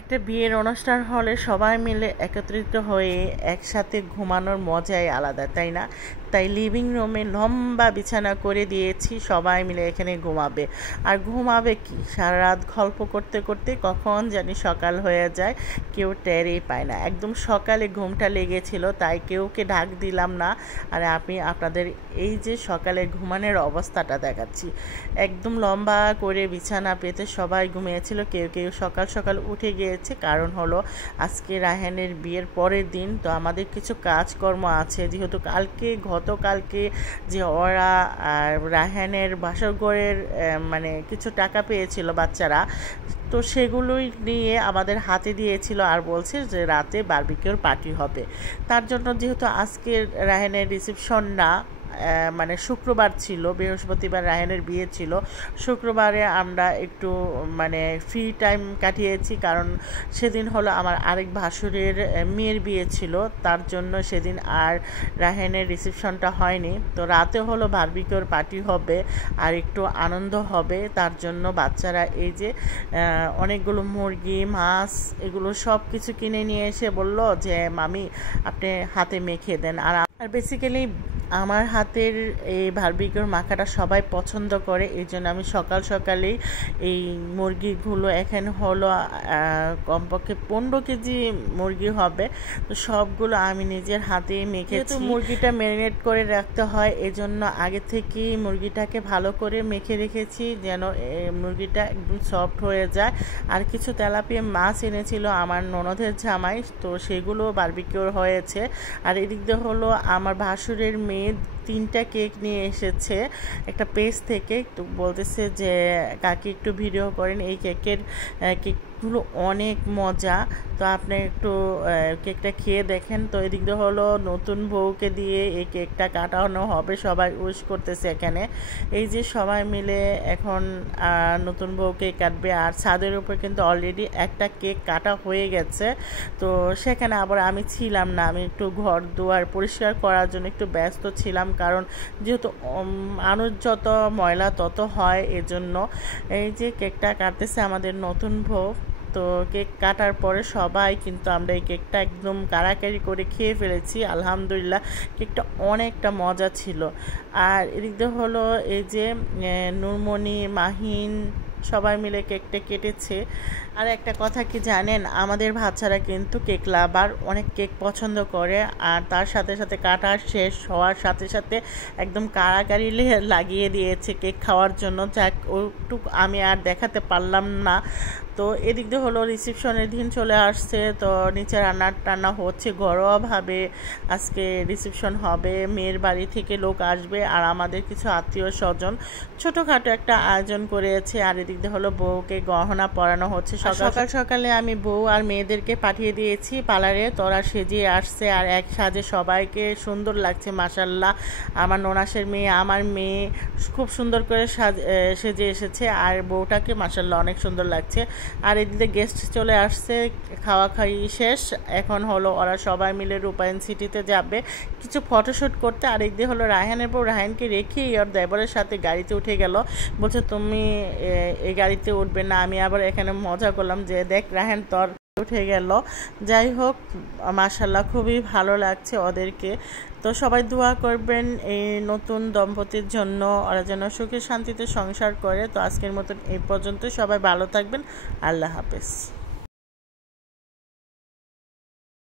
একটা বিয়ের অনুষ্ঠান হলে সবাই মিলে একত্রিত হয়ে একসাথে ঘুমানোর মজাই আলাদা, তাই না? তাই লিভিং রুমে লম্বা বিছানা করে দিয়েছি, সবাই মিলে এখানে ঘুমাবে। আর ঘুমাবে কি, সারা রাত গল্প করতে করতে কখন জানি সকাল হয়ে যায়, কেউ টেরই পায় না। একদম সকালে ঘুমটা লেগেছিল, তাই কেউকে ডাক দিলাম না। আর আমি আপনাদের এই যে সকালে ঘুমানোর অবস্থাটা দেখাচ্ছি। একদম লম্বা করে বিছানা পেতে সবাই ঘুমিয়েছিল, কেউ কেউ সকাল সকাল উঠে গিয়েছে। কারণ হলো আজকে রায়হানের বিয়ের পরের দিন, তো আমাদের কিছু কাজকর্ম আছে, যেহেতু গতকালকে যে ওরা রায়হানের বাসরঘরের মানে কিছু টাকা পেয়েছিল বাচ্চারা, তো সেগুলোই নিয়ে আমাদের হাতে দিয়েছিল আর বলছে যে রাতে বারবিকিউর পার্টি হবে। তার জন্য যেহেতু আজকে রায়হানের রিসেপশন না, মানে শুক্রবার ছিল, বৃহস্পতিবার রায়হানের বিয়ে ছিল, শুক্রবারে আমরা একটু মানে ফ্রি টাইম কাটিয়েছি। কারণ সেদিন হলো আমার আরেক ভাসুরের মেয়ের বিয়ে ছিল, তার জন্য সেদিন আর রায়হানের রিসেপশনটা হয়নি। তো রাতে হলো বারবিকিউর পার্টি হবে আর একটু আনন্দ হবে। তার জন্য বাচ্চারা এই যে অনেকগুলো মুরগি, মাছ, এগুলো সব কিছু কিনে নিয়ে এসে বলল যে মামি আপনি হাতে মেখে দেন। আর বেসিক্যালি আমার হাতের এই বারবিকিউর মাখাটা সবাই পছন্দ করে, এই জন্য আমি সকাল সকালেই এই মুরগিগুলো, এখানে হলো কমপক্ষে 15 কেজি মুরগি হবে, তো সবগুলো আমি নিজের হাতেই মেখেছি। মুরগিটা ম্যারিনেট করে রাখতে হয়, এজন্য আগে থেকেই মুরগিটাকে ভালো করে মেখে রেখেছি যেন মুরগিটা একদম সফট হয়ে যায়। আর কিছু তেলাপিয়া মাছ এনেছিল আমার ননদের জামাই, তো সেগুলো বারবিকিউর হয়েছে। আর এদিক দিয়ে হলো আমার ভাসুরের মেয়ে 3টা কেক নিয়ে এসেছে একটা পেজ থেকে, তো বলতেছে যে কাকি একটু ভিডিও করেন, এই কেকগুলো অনেক মজা, তো আপনি একটু কেকটা খেয়ে দেখেন। তো এদিক দিয়ে হলো নতুন বউকে দিয়ে এই কেকটা কাটানো হবে, সবাই উইশ করতেছে এখানে। এই যে সবাই মিলে এখন নতুন বউকে কাটবে। আর ছাদের উপর কিন্তু অলরেডি একটা কেক কাটা হয়ে গেছে, তো সেখানে আবার আমি ছিলাম না, আমি একটু ঘর দুয়ার পরিষ্কার করার জন্য একটু ব্যস্ত ছিলাম। কারণ যেহেতু মানুষ যত ময়লা তত হয়, এজন্য এই যে কেকটা কাটতেছে আমাদের নতুন বউ। তো কেক কাটার পরে সবাই কিন্তু আমরা এই কেকটা একদম কাড়াকাড়ি করে খেয়ে ফেলেছি। আলহামদুলিল্লাহ কেকটা অনেকটা মজা ছিল। আর এদিক দিয়ে হলো এই যে নুরমণি, মাহিন সবাই মিলে কেকটা কেটেছে। আর একটা কথা কি জানেন, আমাদের বাচ্চারা কিন্তু কেক লাভার, অনেক কেক পছন্দ করে। আর তার সাথে সাথে কাটা শেষ হওয়ার সাথে সাথে একদম কাড়াকাড়ি লাগিয়ে দিয়েছে কেক খাওয়ার জন্য। যাক ওটুকু আমি আর দেখাতে পারলাম না। তো এদিক দিয়ে হলো রিসেপশনের দিন চলে আসছে, তো নিচে রান্না হচ্ছে ঘরোয়াভাবে। আজকে রিসেপশন হবে, মেয়ের বাড়ি থেকে লোক আসবে আর আমাদের কিছু আত্মীয় স্বজন ছোটোখাটো একটা আয়োজন করেছে। আর এদিক দিয়ে হলো বউকে গহনা পরানো হচ্ছে। সকাল সকালে আমি বউ আর মেয়েদেরকে পাঠিয়ে দিয়েছি পার্লারে, তোরা সেজিয়ে আসছে আর এক সাজে সবাইকে সুন্দর লাগছে মাশাল্লাহ। আমার ননাসের মেয়ে, আমার মেয়ে খুব সুন্দর করে সেজে এসেছে, আর বউটাকে মাশাল্লাহ অনেক সুন্দর লাগছে। আর এদিকে গেস্ট চলে আসছে, খাওয়া শেষ, এখন হলো ওরা সবাই মিলে রূপায়ণ সিটিতে যাবে কিছু ফটোশ্যুট করতে। আর এদিকে হলো রায়হানের বউ রায়হানকে রেখেই ওর দেবরের সাথে গাড়িতে উঠে গেল, বলছে তুমি এই গাড়িতে উঠবে না। আমি আবার এখানে মজা করলাম যে দেখ রায়হান তোর উঠে গেল। যাই হোক মাশাল্লাহ খুবই ভালো লাগছে ওদেরকে। তো সবাই দোয়া করবেন এই নতুন দম্পতির জন্য, ওরা যেন সুখে শান্তিতে সংসার করে। তো আজকের মতন এই পর্যন্ত, সবাই ভালো থাকবেন, আল্লাহ হাফেজ।